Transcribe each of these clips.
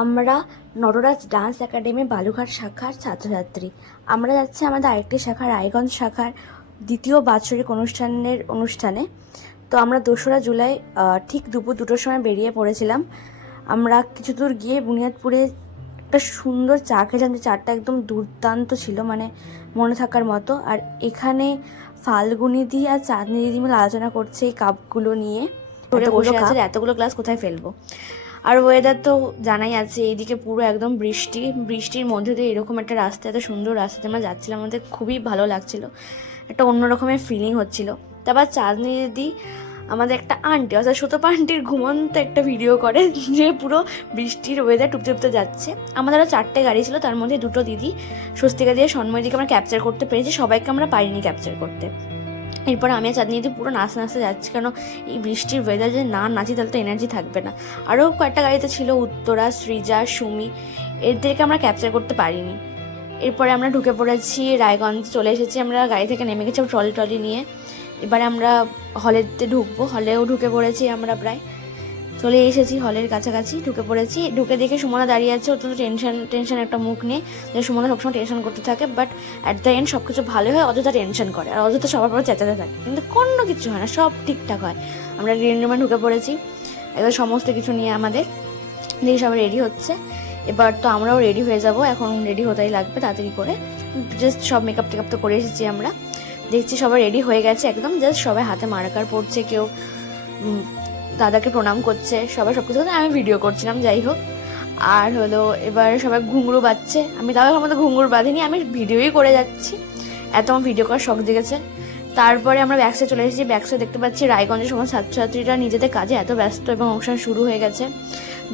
আমরা Nataraj dance academy Balughat শাখার ছাত্রছাত্রী। আমরা যাচ্ছি আমাদের আরেকটি শাখা রায়গঞ্জ শাখার দ্বিতীয় বাৎসরিক অনুষ্ঠানের অনুষ্ঠানে। তো আমরা দোসরা জুলাই ঠিক দুপুর দুটোর সময় বেরিয়ে পড়েছিলাম। আমরা কিছু দূর গিয়ে বুনিয়াদপুরে একটা সুন্দর চা খেয়েছিলাম যে চাটা একদম দুর্দান্ত ছিল মানে মনে থাকার মতো। আর এখানে ফাল্গুনি দি আর চাঁদনি দিদি মিলে আলোচনা করছে এই কাপগুলো নিয়ে। এতগুলো গ্লাস কোথায় ফেলব? আর ওয়েদার তো জানাই আছে, এইদিকে পুরো একদম বৃষ্টি, বৃষ্টির মধ্যে দিয়ে এরকম একটা রাস্তা, এত সুন্দর রাস্তাতে আমরা যাচ্ছিলাম, আমাদের খুবই ভালো লাগছিল। একটা অন্য রকমের ফিলিং হচ্ছিল। তারপর চাঁদনি দিদি আমাদের একটা আন্টি অর্থাৎ সুতপা আন্টির ঘুমন্ত একটা ভিডিও করে, যে পুরো বৃষ্টির ওয়েদার টুপতে টুপতে যাচ্ছে। আমাদের আরও চারটে গাড়ি ছিল, তার মধ্যে দুটো দিদি, স্বস্তিকা দিয়ে সন্ময় দিকে আমরা ক্যাপচার করতে পেরেছি, সবাইকে আমরা পারিনি ক্যাপচার করতে। এরপর আমি আর চাঁদনি পুরো নাচতে নাচতে যাচ্ছি, কেন এই বৃষ্টির ওয়েদার যদি না নাচি তাহলে তো এনার্জি থাকবে না। আরও কয়েকটা গাড়িতে ছিল উত্তরা সৃজা সুমি, এদেরকে আমরা ক্যাপচার করতে পারিনি। এরপরে আমরা ঢুকে পড়েছি রায়গঞ্জ, চলে এসেছি আমরা গাড়ি থেকে নেমে গেছি ট্রলি ট্রলি নিয়ে। এবারে আমরা হলেতে ঢুকবো হলেও ঢুকে পড়েছি আমরা প্রায়। চলে এসেছি হলের কাছাকাছি, ঢুকে পড়েছি। ঢুকে দেখে সুমনা দাঁড়িয়ে আছে অত্যন্ত টেনশন টেনশন একটা মুখ নিয়ে যে সুমনা সবসময় টেনশন করতে থাকে বাট অ্যাট দ্য এন্ড সব কিছু ভালো হয়, অযথা টেনশন করে, আর অযথা সবার পরে চেঁচাতে থাকে। কিন্তু কোনো কিছু হয় না, সব ঠিকঠাক হয়। আমরা গ্রিন রুমে ঢুকে পড়েছি, এবার সমস্ত কিছু নিয়ে আমাদের দেখি সবাই রেডি হচ্ছে। এবার তো আমরাও রেডি হয়ে যাব, এখন রেডি হতেই লাগবে তাড়াতাড়ি করে। জাস্ট সব মেকআপ টেকআপ তো করে এসেছি আমরা। দেখছি সবাই রেডি হয়ে গেছে একদম জাস্ট সবাই হাতে মার্কার পড়ছে কেউ দাদাকে প্রণাম করছে, সবাই সব কিছু করছে। আমি ভিডিও করছিলাম, যাই হোক। আর হলো, এবার সবাই ঘুঙরু বাজছে। আমি তাও এখন মধ্যে ঘুঙরু বাঁধিনি, আমি ভিডিওই করে যাচ্ছি। এত আমার ভিডিও করার শখ জেগেছে। তারপরে আমরা ব্যাকসে চলে এসেছি ব্যাকসে দেখতে পাচ্ছি রায়গঞ্জের সমস্ত ছাত্রছাত্রীরা নিজেদের কাজে এত ব্যস্ত এবং অনুষ্ঠান শুরু হয়ে গেছে।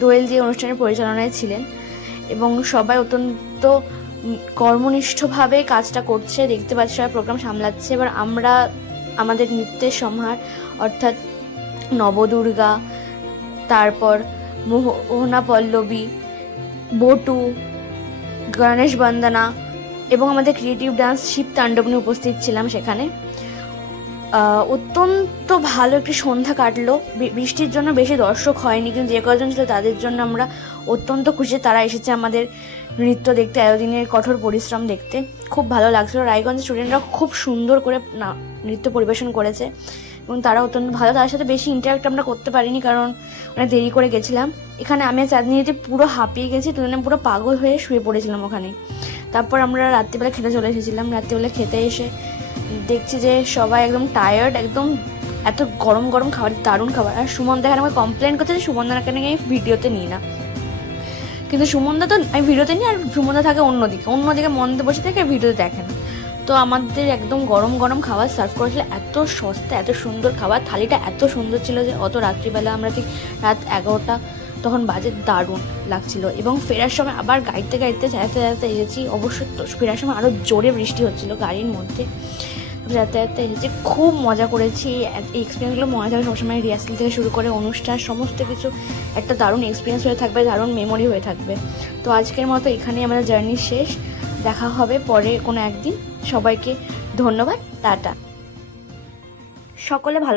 দোয়েল যে অনুষ্ঠানের পরিচালনায় ছিলেন এবং সবাই অত্যন্ত কর্মনিষ্ঠভাবে কাজটা করছে, দেখতে পাচ্ছি সবাই প্রোগ্রাম সামলাচ্ছে। এবার আমরা আমাদের নৃত্যের সম্হার অর্থাৎ নবদুর্গা, তারপর মোহ- মোহনা পল্লবী বটু, গণেশ বন্দনা এবং আমাদের ক্রিয়েটিভ ডান্স শিব তাণ্ডব নিয়ে উপস্থিত ছিলাম সেখানে। অত্যন্ত ভালো একটি সন্ধ্যা কাটলো। বৃষ্টির জন্য বেশি দর্শক হয়নি কিন্তু যে কজন ছিল তাদের জন্য আমরা অত্যন্ত খুশি তারা এসেছে আমাদের নৃত্য দেখতে এতদিনের কঠোর পরিশ্রম দেখতে। খুব ভালো লাগছিল। রায়গঞ্জের স্টুডেন্টরা খুব সুন্দর করে নৃত্য পরিবেশন করেছে। এবং তারা অত্যন্ত ভালো তার সাথে বেশি ইন্টারাক্ট আমরা করতে পারিনি কারণ অনেক দেরি করে গেছিলাম। এখানে আমি আর চাঁদনি দিদি পুরো হাঁপিয়ে গেছি, দুজনে পুরো পাগল হয়ে শুয়ে পড়েছিলাম ওখানে। তারপর আমরা রাত্রিবেলা খেতে চলে এসেছিলাম। রাত্রিবেলা খেতে এসে দেখছি যে সবাই একদম টায়ার্ড একদম এত গরম গরম খাবার, দারুণ খাবার। আর সুমন দেখান আমাকে কমপ্লেন করছে যে সুমন নাকি আমি ভিডিওতে নিই না। কিন্তু সুমনদা তো আমি ভিডিওতে নিই আর সুমনদা থাকে অন্যদিকে। অন্যদিকে মন দিয়ে বসে থাকে, ভিডিওতে দেখে না। তো আমাদের একদম গরম গরম খাবার সার্ভ করেছিল এত সস্তা, এত সুন্দর খাবার। থালিটা এত সুন্দর ছিল যে, অত রাত্রিবেলা আমরা ঠিক রাত এগারোটা তখন বাজে দারুণ লাগছিল। এবং ফেরার সময় আবার গাড়িতে গাড়িতে যাতে যাতে এসেছি। অবশ্য ফেরার সময় আরও জোরে বৃষ্টি হচ্ছিল গাড়ির মধ্যে। যাতায়াতে এসেছি, খুব মজা করেছি। এই এক্সপিরিয়েন্সগুলো মনে থাকে সবসময় রিহার্সাল থেকে শুরু করে অনুষ্ঠান, সমস্ত কিছু একটা দারুণ এক্সপিরিয়েন্স হয়ে থাকবে, দারুণ মেমোরি হয়ে থাকবে। তো আজকের মতো এখানেই আমাদের জার্নি শেষ। দেখা হবে পরে কোনো একদিন। সবাইকে ধন্যবাদ টাটা। সকলে ভালো